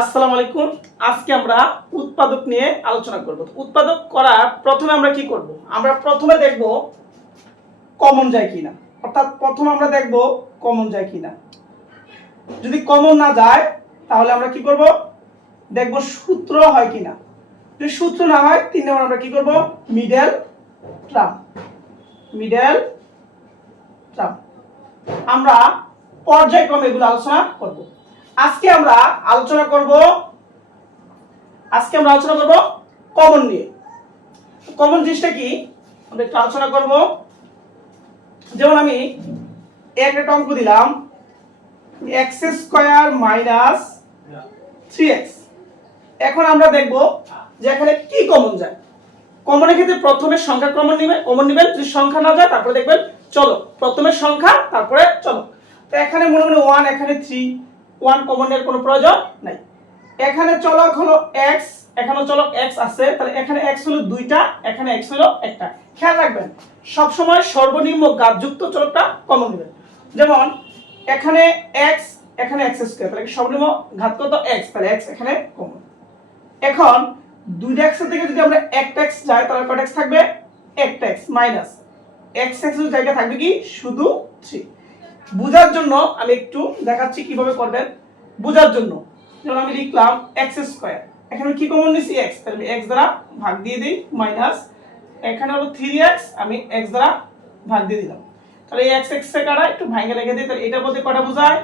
আসসালামু আলাইকুম। আজকে আমরা উৎপাদক নিয়ে আলোচনা করব। উৎপাদক করার প্রথমে আমরা কি করব? আমরা প্রথমে দেখব কমন যায় কিনা। অর্থাৎ প্রথমে আমরা দেখব কমন যায় কিনা। যদি কমন না যায় তাহলে আমরা কি করব? দেখব সূত্র হয় কিনা। যদি সূত্র না হয় 3 নম্বর আমরা কি করব? Middle term. Middle term. আমরা পর্যায়ক্রমে এগুলো আলোচনা করব। আজকে আমরা আলোচনা করব কমন নিয়ে। কমন জিনিসটা কি আমরা একটু আলোচনা করব। যেমন আমি একটা অঙ্ক দিলাম x² মাইনাস 3x। এখন আমরা দেখব যে এখানে কি কমন যায়। কমনের ক্ষেত্রে প্রথমে সংখ্যা কমন নেবেন। যদি সংখ্যা না যায় তারপরে দেখবেন চলো প্রথমে সংখ্যা তারপরে চলো। তো এখানে মনে মনে 1, এখানে 3, 1 কমনের কোনো প্রয়োজন নাই। এখানে চলক হলো x, এখানে চলক x আছে, তাহলে এখানে x হলো দুইটা, এখানে x হলো একটা। খেয়াল রাখবেন সব সময় সর্বনিম্ন ঘাতযুক্ত চলকটা কমন নেবেন। যেমন এখানে x, এখানে x², তাহলে সর্বনিম্ন ঘাত কত x, তাহলে x এখানে কমন। এখন দুইটা x থেকে যদি আমরা একটা x যায় তাহলে কত x থাকবে? একটা x মাইনাস x এর জায়গা থাকবে কি শুধু 3। বোঝার জন্য আমি একটু দেখাচ্ছি কিভাবে করবেন। বোঝার জন্য যেমন আমি লিখলাম x², এখানে কি কমন নিছি x, তাহলে x দ্বারা ভাগ দিয়ে দিই মাইনাস এখানে হলো 3x, আমি x দ্বারা ভাগ দিয়ে দিলাম। তাহলে এই x এ কাটা একটু ভাঙে রেখে দিই। তাহলে এটা বলতে কটা বোঝায়?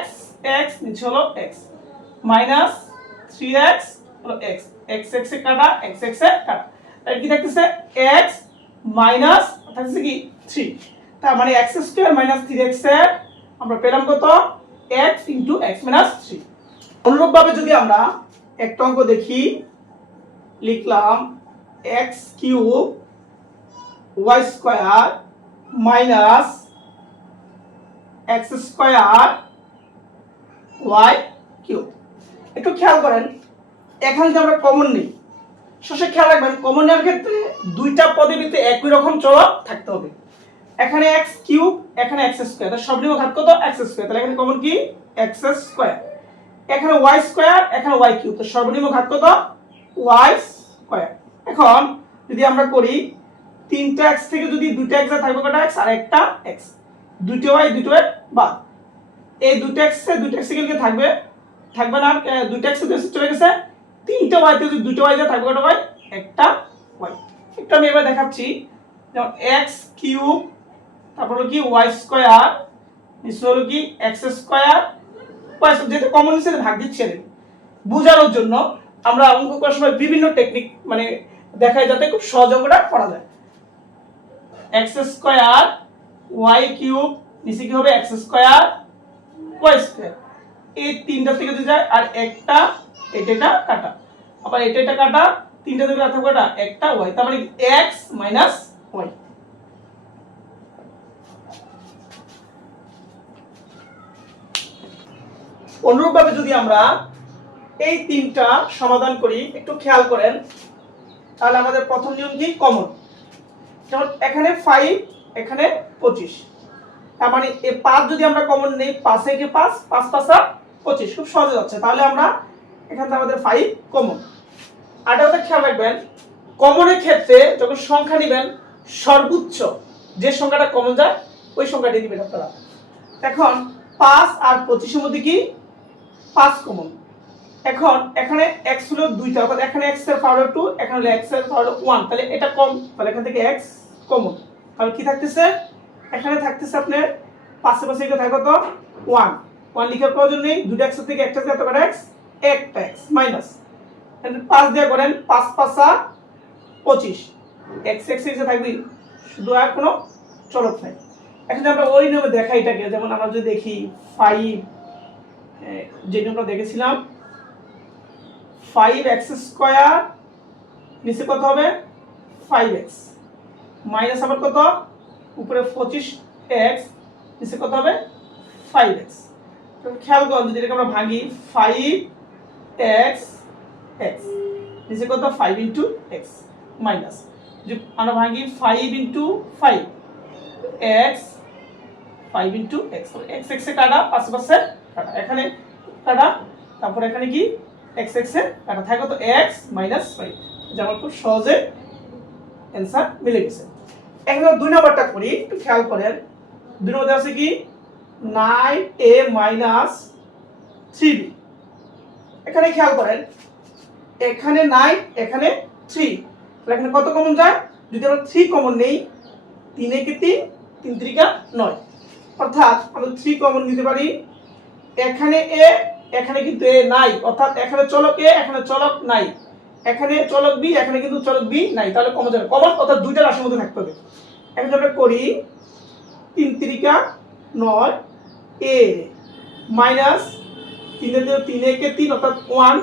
x x নিচে হলো x মাইনাস 3x হলো x x এ কাটা x এ কাটা, তাহলে কি থাকতেছে x মাইনাস থাকতেছে কি 3। তার মানে x² মাইনাস 3x এর আমরা পেলাম কত? x into x minus 3। অনুরূপভাবে যদি আমরা একটা অঙ্ক দেখি, লিখলাম x³ y² minus x² y³। একটু খেয়াল করেন এখানে যদি আমরা কমন নিই, শেষে খেয়াল রাখবেন কমন নেওয়ার ক্ষেত্রে দুইটা পদের ভিতরে একই রকম চলক থাকতে হবে। এখানে x³ এখানে x², তাহলে সর্বনিম্ন ঘাত কত? x², তাহলে এখানে কমন কি x²। এখানে y² এখানে y³, তো সর্বনিম্ন ঘাত কত? y²। এখন যদি আমরা করি 3টা x থেকে যদি 2টা x থাকবে কত x আর একটা x, 2টা y 2টা y বাদ। এই 2টা x এ 2টা x থেকে থাকবে না, 2টা x চলে গেছে। 3টা y তে যদি 2টা y থাকবে কত y? একটা y। একটু আমি এবার দেখাচ্ছি। যেমন x³ তারপর হলো কি y² নিচে হলো কি x² যেটা কমন নিচে ভাগ দিচ্ছি। বোঝানোর জন্য আমরা অঙ্ক করার সময় বিভিন্ন টেকনিক মানে দেখায় যাতে খুব সহজ অঙ্কটা করা যায়। x² y³ নিচে কি হবে x² y²। এই তিনটা থেকে যদি যায় আর একটা এটা কাটা, আবার এটা কাটা, তিনটা থেকে থাকবে কটা? একটা y, তার মানে x মাইনাস y। অনুরূপভাবে যদি আমরা এই তিনটা সমাধান করি, একটু খেয়াল করেন তাহলে আমাদের প্রথম নিয়ম কি? কমন। যেমন এখানে 5 এখানে 25, তার মানে এই 5 যদি আমরা কমন নেই 5 এ কি 5 5 5 25, খুব সহজে যাচ্ছে। তাহলে আমরা এখান থেকে আমাদের 5 কমন। আর একটা খেয়াল রাখবেন কমনের ক্ষেত্রে যখন সংখ্যা নেবেন সর্বোচ্চ যে সংখ্যাটা কমন যায় ওই সংখ্যাটি নেবেন আপনারা। এখন 5 আর 25 এর মধ্যে কি 5 কমন। এখন এখানে x হলো দুইটা, অর্থাৎ এখানে x এর পাওয়ার 2, এখানে হলো x এর পাওয়ার 1, তাহলে এটা কম, তাহলে এখান থেকে x কমন। তাহলে কি থাকতেছে? এখানে থাকতেছে আপনার 5 এর পাশে কি থাকবে তো 1 1 লিখার প্রয়োজন নেই। দুটো x থেকে একটা কত করে x একটা x মাইনাস 5 দিয়ে করেন 5 5 25, x x এ থাকবে শুধু আর কোনো চলক নাই। এখন আমরা ওই নিয়মে দেখাই এটাকে। যেমন আমরা যদি দেখি 5 যে নিয়মটা দেখেছিলাম 5x² নিচে কত হবে? 5x মাইনাস আবার কত উপরে 25x নিচে কত হবে? 5x। তো খেয়াল করুন যদি এটাকে আমরা ভাঙি 5x x নিচে কত? 5 ইনটু x মাইনাস যদি আমরা ভাঙি 5 into 5 x 5 into x, x x এ কাটা 5 5 কাটা, এখানে কাটা তারপর এখানে কি x x এ কাটা থাকে তো x মাইনাস 5, যেমন খুব সহজে অ্যান্সার মিলে গেছে। এখন 2 নাম্বারটা করি, একটু খেয়াল করেন। 2 নম্বরে আছে কি 9a মাইনাস 3b। এখানে খেয়াল করেন, এখানে 9 এখানে 3, তাহলে এখানে কত কমন যায়? যদি আমরা 3 কমন নেই, 3 একে 3, 3 3 9, অর্থাৎ আমরা 3 কমন নিতে পারি। এখানে a, এখানে কিন্তু a নাই, অর্থাৎ এখানে চলক a, এখানে চলক নাই, এখানে চলক b, এখানে কিন্তু চলক b নাই, তাহলে কমন যাবে। কমন অর্থাৎ দুইটা রাশির মধ্যে থাকতে হবে। এখন আমরা করি 3 3 9 a মাইনাস 3 এর 3 একে 3 অর্থাৎ 1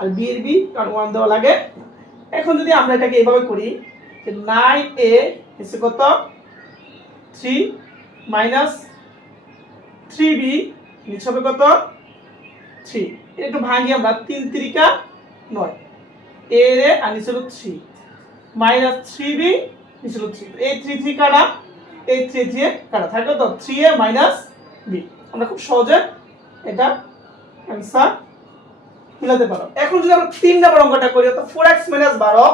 আর b এর b, কারণ 1 দেওয়া লাগে। এখন যদি আমরা এটাকে এইভাবে করি যে 9a এসে কত 3 মাইনাস 3b নিচে হবে কত 3। একটু ভাঙি আমরা, 3 3 9 a রে আর নিচে হলো 3 মাইনাস 3b নিচে হলো 3, এই 3 3 কাটা, এই 3 3 কাটা থাকে তো 3a মাইনাস b। আমরা খুব সহজে এটা অ্যানসার মিলাতে পারো। এখন যদি আমরা 3 নম্বর অঙ্কটা করি, তো 4x 12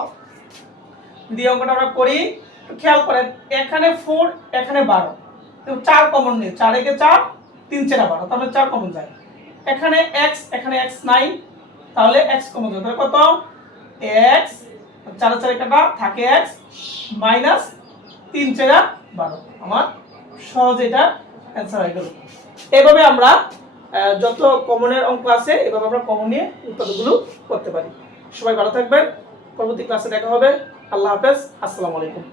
দিয়ে অঙ্কটা আমরা করি। খেয়াল করেন, এখানে 4 এখানে 12, তো 4 কমন নেই, 4 একে 4, 3 4 12, তাহলে 4 কমন যায়। এখানে x নাই, তাহলে x কমন যায়, তাহলে কত x 4 4 কাটা থাকে x মাইনাস 3 4 12। আমার সহজ এটা অ্যানসার হয়ে গেল। এভাবে আমরা যত কমনের অঙ্ক আছে এভাবে আমরা কমন নিয়ে উত্তরগুলো করতে পারি। সবাই ভালো থাকবেন, পরবর্তী ক্লাসে দেখা হবে। আল্লাহ হাফেজ, আসসালামু আলাইকুম।